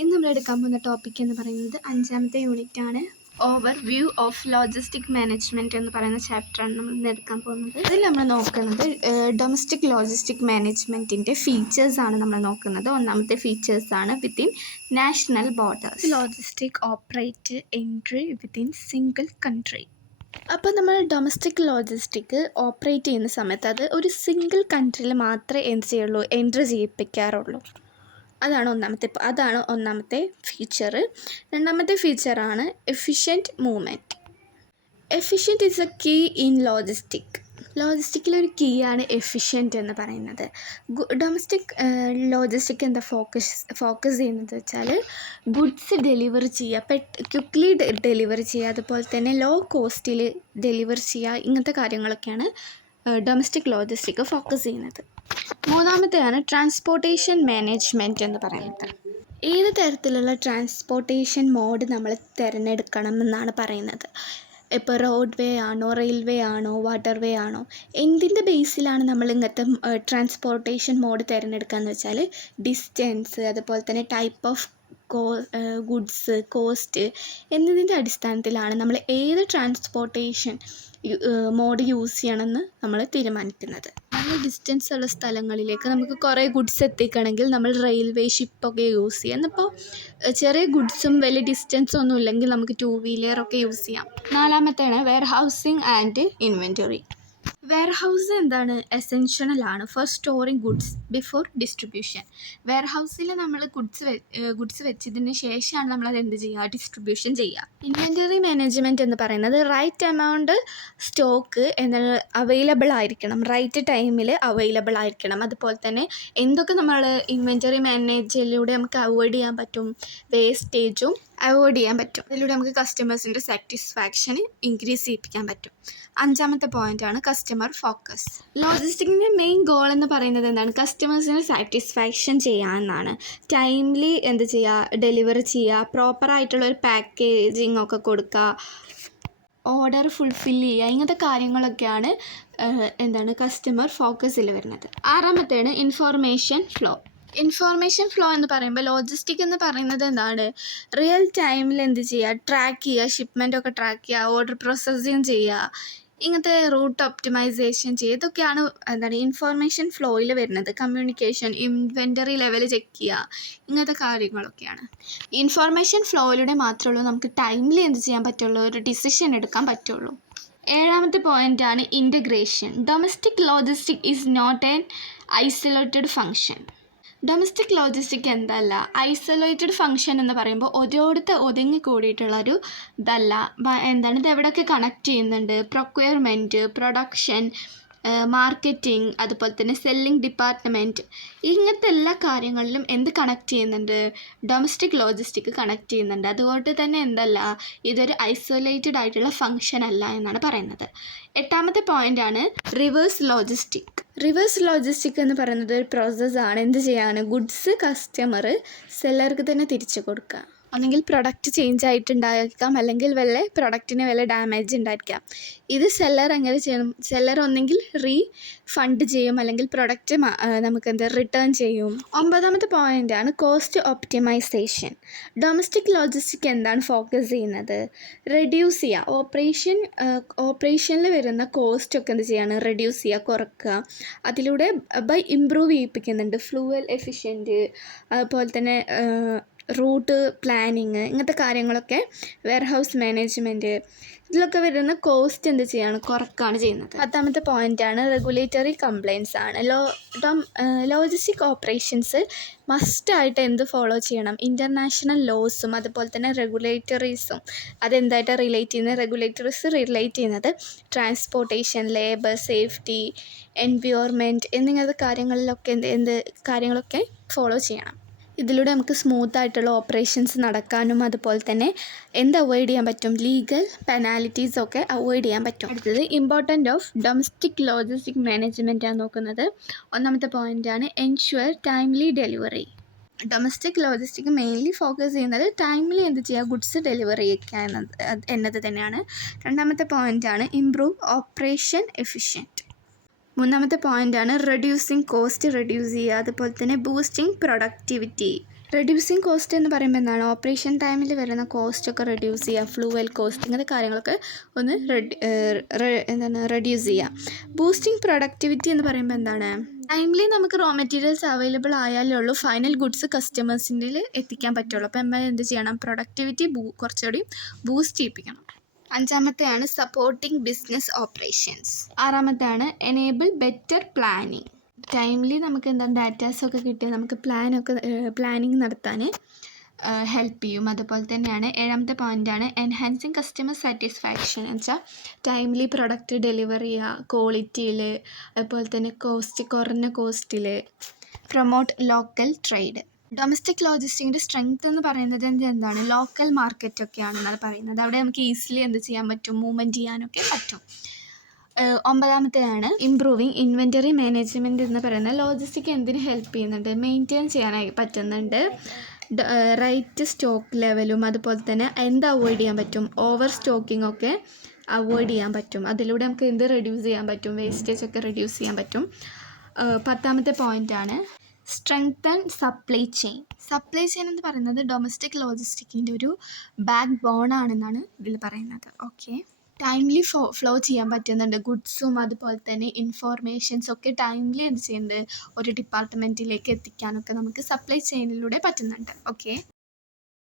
ഇന്ന് നമ്മൾ എടുക്കാൻ പോകുന്ന ടോപ്പിക് എന്ന് പറയുന്നത് 5ാമത്തെ യൂണിറ്റാണ്. ഓവർവ്യൂ ഓഫ് ലോജിസ്റ്റിക് മാനേജ്മെൻറ്റ് എന്ന് പറയുന്ന ചാപ്റ്ററാണ് നമ്മൾ ഇന്ന് എടുക്കാൻ പോകുന്നത്. ഇതിൽ നമ്മൾ നോക്കുന്നത് ഡൊമസ്റ്റിക് ലോജിസ്റ്റിക് മാനേജ്മെൻറ്റിൻ്റെ ഫീച്ചേഴ്സാണ് നമ്മൾ നോക്കുന്നത്. ഒന്നാമത്തെ ഫീച്ചേഴ്സാണ് within national borders. Logistic operate entry within single country. അപ്പോൾ നമ്മൾ ഡൊമസ്റ്റിക് ലോജിസ്റ്റിക് ഓപ്പറേറ്റ് ചെയ്യുന്ന സമയത്ത് അത് ഒരു സിംഗിൾ കൺട്രിയിൽ മാത്രമേ എന്ത് ചെയ്യുള്ളൂ, എൻട്രി ചെയ്യിപ്പിക്കാറുള്ളൂ. അതാണ് ഒന്നാമത്തെ ഫീച്ചർ. രണ്ടാമത്തെ ഫീച്ചറാണ് efficient movement. Efficient is a key in ലോജിസ്റ്റിക്കിലൊരു കീ ആണ് എഫിഷ്യൻറ്റ് എന്ന് പറയുന്നത്. ഡൊമസ്റ്റിക് ലോജിസ്റ്റിക് എന്താ ഫോക്കസ് ചെയ്യുന്നത് വെച്ചാൽ ഗുഡ്സ് ഡെലിവർ ചെയ്യുക, ക്വിക്ക്ലി ഡെലിവർ ചെയ്യുക, അതുപോലെ തന്നെ ലോ കോസ്റ്റിൽ ഡെലിവർ ചെയ്യുക, ഇങ്ങനത്തെ കാര്യങ്ങളൊക്കെയാണ് ഡൊമസ്റ്റിക് ലോജിസ്റ്റിക് ഫോക്കസ് ചെയ്യുന്നത്. മൂന്നാമത്തെയാണ് ട്രാൻസ്പോർട്ടേഷൻ മാനേജ്മെൻറ്റ് എന്ന് പറയുന്നത്. ഏത് തരത്തിലുള്ള ട്രാൻസ്പോർട്ടേഷൻ മോഡ് നമ്മൾ തിരഞ്ഞെടുക്കണം എന്നാണ് പറയുന്നത്. ഇപ്പോൾ റോഡ് വേ ആണോ, റെയിൽവേ ആണോ, വാട്ടർ വേ ആണോ, എന്തിൻ്റെ ബേസിലാണ് നമ്മൾ ഇങ്ങനത്തെ ട്രാൻസ്പോർട്ടേഷൻ മോഡ് തിരഞ്ഞെടുക്കുക എന്ന് വെച്ചാൽ ഡിസ്റ്റൻസ്, അതുപോലെ തന്നെ ടൈപ്പ് ഓഫ് ഗുഡ്സ്, കോസ്റ്റ് എന്നതിൻ്റെ അടിസ്ഥാനത്തിലാണ് നമ്മൾ ഏത് ട്രാൻസ്പോർട്ടേഷൻ മോഡ് യൂസ് ചെയ്യണമെന്ന് നമ്മൾ തീരുമാനിക്കുന്നത്. നല്ല ഡിസ്റ്റൻസ് ഉള്ള സ്ഥലങ്ങളിലേക്ക് നമുക്ക് കുറേ ഗുഡ്സ് എത്തിക്കണമെങ്കിൽ നമ്മൾ റെയിൽവേ, ഷിപ്പൊക്കെ യൂസ് ചെയ്യാം. എന്നിപ്പോൾ ചെറിയ ഗുഡ്സും വലിയ ഡിസ്റ്റൻസും ഒന്നും ഇല്ലെങ്കിൽ നമുക്ക് 2 വീലറൊക്കെ യൂസ് ചെയ്യാം. നാലാമത്തെയാണ് warehousing and inventory. Warehouse എന്താണ്, എസെൻഷ്യലാണ് for storing goods before distribution. വെയർ ഹൗസിൽ നമ്മൾ ഗുഡ്സ് വെച്ചതിന് ശേഷമാണ് നമ്മളത് എന്ത് ചെയ്യുക, ഡിസ്ട്രിബ്യൂഷൻ ചെയ്യുക. ഇൻവെൻറ്ററി മാനേജ്മെൻറ്റ് എന്ന് പറയുന്നത് റൈറ്റ് എമൗണ്ട് സ്റ്റോക്ക് എന്താണ് അവൈലബിൾ ആയിരിക്കണം, റൈറ്റ് ടൈമിൽ അവൈലബിൾ ആയിരിക്കണം. അതുപോലെ തന്നെ എന്തൊക്കെ നമ്മൾ ഇൻവെൻറ്ററി മാനേജിലൂടെ നമുക്ക് അവോയ്ഡ് ചെയ്യാൻ പറ്റും, വേസ്റ്റേജും അവോയ്ഡ് ചെയ്യാൻ പറ്റും. അതിലൂടെ നമുക്ക് കസ്റ്റമേഴ്സിൻ്റെ സാറ്റിസ്ഫാക്ഷൻ ഇൻക്രീസ് ചെയ്യിപ്പിക്കാൻ പറ്റും. 5ാമത്തെ പോയിൻ്റാണ് കസ്റ്റമർ ഫോക്കസ്. ലോജിസ്റ്റിക്കിൻ്റെ മെയിൻ ഗോൾ എന്ന് പറയുന്നത് എന്താണ്, കസ്റ്റമേഴ്സിനെ സാറ്റിസ്ഫാക്ഷൻ ചെയ്യുക എന്നാണ്. ടൈംലി എന്ത് ചെയ്യുക, ഡെലിവറി ചെയ്യുക, പ്രോപ്പറായിട്ടുള്ള ഒരു പാക്കേജിങ് ഒക്കെ കൊടുക്കുക, ഓർഡർ ഫുൾഫിൽ ചെയ്യുക, ഇങ്ങനത്തെ കാര്യങ്ങളൊക്കെയാണ് എന്താണ് കസ്റ്റമർ ഫോക്കസിൽ വരുന്നത്. 6ാമത്തെയാണ് ഇൻഫോർമേഷൻ ഫ്ലോ എന്ന് പറയുമ്പോൾ ലോജിസ്റ്റിക് എന്ന് പറയുന്നത് എന്താണ്, റിയൽ ടൈമിൽ എന്ത് ചെയ്യുക, ട്രാക്ക് ചെയ്യുക, ഷിപ്മെൻറ്റൊക്കെ ട്രാക്ക് ചെയ്യുക, ഓർഡർ പ്രോസസ്സിങ് ചെയ്യുക, ഇങ്ങനത്തെ റൂട്ട് ഒപ്റ്റിമൈസേഷൻ ചെയ്യുക, ഇതൊക്കെയാണ് എന്താണ് ഇൻഫോർമേഷൻ ഫ്ലോയിൽ വരുന്നത്. കമ്മ്യൂണിക്കേഷൻ, ഇൻവെൻറ്ററി ലെവൽ ചെക്ക് ചെയ്യുക, ഇങ്ങനത്തെ കാര്യങ്ങളൊക്കെയാണ്. ഇൻഫോർമേഷൻ ഫ്ലോയിലൂടെ മാത്രമേ നമുക്ക് ടൈമിൽ എന്ത് ചെയ്യാൻ പറ്റുള്ളൂ, ഒരു ഡിസിഷൻ എടുക്കാൻ പറ്റുള്ളൂ. 7ാമത്തെ പോയിൻ്റാണ് integration. Domestic logistic is not an isolated function. Domestic logistic എന്തല്ല, ഐസൊലേറ്റഡ് ഫങ്ഷൻ എന്ന് പറയുമ്പോൾ ഒരിടത്ത് ഒതുങ്ങി കൂടിയിട്ടുള്ളൊരു ഇതല്ല. എന്താണ്, ഇത് എവിടെയൊക്കെ കണക്ട് ചെയ്യുന്നുണ്ട്, പ്രൊക്വയർമെൻറ്റ്, പ്രൊഡക്ഷൻ, മാർക്കറ്റിംഗ്, അതുപോലെ തന്നെ സെല്ലിംഗ് ഡിപ്പാർട്ട്മെൻറ്റ്, ഇങ്ങനത്തെ എല്ലാ കാര്യങ്ങളിലും എന്ത് കണക്ട് ചെയ്യുന്നുണ്ട്, ഡൊമസ്റ്റിക് ലോജിസ്റ്റിക് കണക്ട് ചെയ്യുന്നുണ്ട്. അതുകൊണ്ട് തന്നെ എന്തല്ല, ഇതൊരു ഐസൊലേറ്റഡ് ആയിട്ടുള്ള ഫങ്ഷൻ അല്ല എന്നാണ് പറയുന്നത്. 8ാമത്തെ പോയിൻ്റാണ് റിവേഴ്സ് ലോജിസ്റ്റിക് എന്ന് പറയുന്നത് ഒരു പ്രോസസ്സാണ്. എന്ത് ചെയ്യാണ്, ഗുഡ്സ് കസ്റ്റമർ സെല്ലർക്ക് തന്നെ തിരിച്ചു കൊടുക്കുക. ഒന്നെങ്കിൽ പ്രൊഡക്റ്റ് ചേഞ്ച് ആയിട്ടുണ്ടായിരിക്കാം, അല്ലെങ്കിൽ വല്ല പ്രൊഡക്റ്റിന് വല്ല ഡാമേജ് ഉണ്ടായിരിക്കാം. ഇത് സെല്ലർ എങ്ങനെ ചെയ്യണം, സെല്ലർ ഒന്നെങ്കിൽ റീഫണ്ട് ചെയ്യും, അല്ലെങ്കിൽ പ്രൊഡക്റ്റ് നമുക്ക് റിട്ടേൺ ചെയ്യും. 9ാമത്തെ പോയിൻ്റാണ് കോസ്റ്റ് ഒപ്റ്റിമൈസേഷൻ. ഡൊമസ്റ്റിക് ലോജിസ്റ്റിക് എന്താണ് ഫോക്കസ് ചെയ്യുന്നത്, റെഡ്യൂസ് ചെയ്യുക, ഓപ്പറേഷനിൽ വരുന്ന കോസ്റ്റൊക്കെ എന്ത് ചെയ്യാണ്, റെഡ്യൂസ് ചെയ്യുക, കുറക്കുക. അതിലൂടെ ഇമ്പ്രൂവ് ചെയ്യിപ്പിക്കുന്നുണ്ട് ഫ്ലൂവൽ എഫിഷ്യൻറ്റ്, അതുപോലെ തന്നെ റൂട്ട് പ്ലാനിങ്, ഇങ്ങനത്തെ കാര്യങ്ങളൊക്കെ വെയർഹൗസ് മാനേജ്മെൻറ്റ്, ഇതിലൊക്കെ വരുന്ന കോസ്റ്റ് എന്ത് ചെയ്യാണ്, കുറക്കുകയാണ് ചെയ്യുന്നത്. 10ാമത്തെ പോയിൻ്റാണ് റെഗുലേറ്ററി കംപ്ലയിൻസ് ആണ്. ലോജിസ്റ്റിക് ഓപ്പറേഷൻസ് മസ്റ്റായിട്ട് എന്ത് ഫോളോ ചെയ്യണം, ഇൻ്റർനാഷണൽ ലോസും അതുപോലെ തന്നെ റെഗുലേറ്ററീസും. അതെന്തായിട്ട് റിലേറ്റ് ചെയ്യുന്നത്, റെഗുലേറ്ററീസ് റിലേറ്റ് ചെയ്യുന്നത് ട്രാൻസ്പോർട്ടേഷൻ, ലേബർ, സേഫ്റ്റി, എൻവയോൺമെൻറ്റ് എന്നിങ്ങനത്തെ കാര്യങ്ങളിലൊക്കെ കാര്യങ്ങളൊക്കെ ഫോളോ ചെയ്യണം. ഇതിലൂടെ നമുക്ക് സ്മൂത്തായിട്ടുള്ള ഓപ്പറേഷൻസ് നടക്കാനും അതുപോലെ തന്നെ അവോയ്ഡ് ചെയ്യാൻ പറ്റും, ലീഗൽ പെനാലിറ്റീസൊക്കെ അവോയ്ഡ് ചെയ്യാൻ പറ്റും. അടുത്തത് ഇമ്പോർട്ടൻ്റ് ഓഫ് ഡൊമസ്റ്റിക് ലോജിസ്റ്റിക് മാനേജ്മെൻറ്റാണ് നോക്കുന്നത്. 1ാമത്തെ പോയിൻ്റാണ് ensure timely delivery. Domestic logistic mainly focus ചെയ്യുന്നത് ടൈമിൽ എന്ത് ചെയ്യുക, ഗുഡ്സ് ഡെലിവറി ചെയ്യുക എന്നത് തന്നെയാണ്. 2ാമത്തെ പോയിൻ്റാണ് ഇംപ്രൂവ് ഓപ്പറേഷൻ എഫിഷ്യൻറ്റ്. 3ാമത്തെ പോയിൻ്റാണ് റെഡ്യൂസിങ് കോസ്റ്റ്, റെഡ്യൂസ് ചെയ്യുക, അതുപോലെ തന്നെ ബൂസ്റ്റിംഗ് പ്രൊഡക്ടിവിറ്റി. റെഡ്യൂസിങ് കോസ്റ്റ് എന്ന് പറയുമ്പോൾ എന്താണ്, ഓപ്പറേഷൻ ടൈമിൽ വരുന്ന കോസ്റ്റൊക്കെ റെഡ്യൂസ് ചെയ്യുക, ഫ്ലൂവൽ കോസ്റ്റ് ഇങ്ങനത്തെ കാര്യങ്ങളൊക്കെ ഒന്ന് റെഡ്യൂസ് ചെയ്യുക. ബൂസ്റ്റിംഗ് പ്രൊഡക്ടിവിറ്റി എന്ന് പറയുമ്പോൾ എന്താണ്, ടൈംലി നമുക്ക് റോ മെറ്റീരിയൽസ് അവൈലബിൾ ആയാലേ ഉള്ളൂ ഫൈനൽ ഗുഡ്സ് കസ്റ്റമേഴ്സിൻ്റെ എത്തിക്കാൻ പറ്റുള്ളൂ. അപ്പോൾ നമ്മൾ എന്ത് ചെയ്യണം, പ്രൊഡക്ടിവിറ്റി കുറച്ചുകൂടി ബൂസ്റ്റ് ചെയ്യിപ്പിക്കണം. അഞ്ചാമത്തെയാണ് സപ്പോർട്ടിംഗ് ബിസിനസ് ഓപ്പറേഷൻസ്. ആറാമത്തെയാണ് എനേബിൾ ബെറ്റർ പ്ലാനിങ്. ടൈംലി നമുക്ക് എന്താണ് ഡാറ്റാസൊക്കെ കിട്ടി നമുക്ക് പ്ലാനിങ് നടത്താൻ ഹെൽപ്പ് ചെയ്യും. അതുപോലെ തന്നെയാണ് ഏഴാമത്തെ പോയിൻ്റാണ് എൻഹാൻസിങ് കസ്റ്റമർ സാറ്റിസ്ഫാക്ഷൻ. എന്ന് വെച്ചാൽ ടൈംലി പ്രൊഡക്റ്റ് ഡെലിവർ ചെയ്യുക, ക്വാളിറ്റിയിൽ, അതുപോലെ തന്നെ കുറഞ്ഞ കോസ്റ്റിൽ, പ്രൊമോട്ട് ലോക്കൽ ട്രേഡ്. ഡൊമസ്റ്റിക് ലോജിസ്റ്റിക്കിൻ്റെ സ്ട്രെങ്ത് എന്ന് പറയുന്നത് എന്താണ്, ലോക്കൽ മാർക്കറ്റൊക്കെയാണെന്നാണ് പറയുന്നത്. അവിടെ നമുക്ക് ഈസിലി എന്ത് ചെയ്യാൻ പറ്റും, മൂവ്മെൻറ്റ് ചെയ്യാനൊക്കെ പറ്റും. ഒമ്പതാമത്തെയാണ് ഇംപ്രൂവിങ് ഇൻവെൻറ്ററി മാനേജ്മെൻറ്റ് എന്ന് പറയുന്നത്. ലോജിസ്റ്റിക് എന്തിന് ഹെൽപ്പ് ചെയ്യുന്നുണ്ട്, മെയിൻറ്റെയിൻ ചെയ്യാനായി പറ്റുന്നുണ്ട്. റൈറ്റ് സ്റ്റോക്ക് ലെവലും അതുപോലെ തന്നെ എന്ത് അവോയ്ഡ് ചെയ്യാൻ പറ്റും, ഓവർ സ്റ്റോക്കിംഗ് ഒക്കെ അവോയ്ഡ് ചെയ്യാൻ പറ്റും. അതിലൂടെ നമുക്ക് എന്ത് റെഡ്യൂസ് ചെയ്യാൻ പറ്റും, വേസ്റ്റേജ് ഒക്കെ റെഡ്യൂസ് ചെയ്യാൻ പറ്റും. പത്താമത്തെ പോയിൻ്റാണ് strengthen supply chain. Supply chain എന്ന് പറയുന്നത് ഡൊമസ്റ്റിക് ലോജിസ്റ്റിക്കിൻ്റെ ഒരു ബാക്ക് ബോൺ ആണെന്നാണ് ഇതിൽ പറയുന്നത്. ഓക്കെ, ടൈംലി ഫ്ലോ ചെയ്യാൻ പറ്റുന്നുണ്ട് ഗുഡ്സും അതുപോലെ തന്നെ ഇൻഫോർമേഷൻസൊക്കെ ടൈംലി എന്ത് ചെയ്യുന്നുണ്ട്, ഒരു ഡിപ്പാർട്ട്മെൻറ്റിലേക്ക് എത്തിക്കാനൊക്കെ നമുക്ക് സപ്ലൈ ചെയിനിലൂടെ പറ്റുന്നുണ്ട്. ഓക്കെ.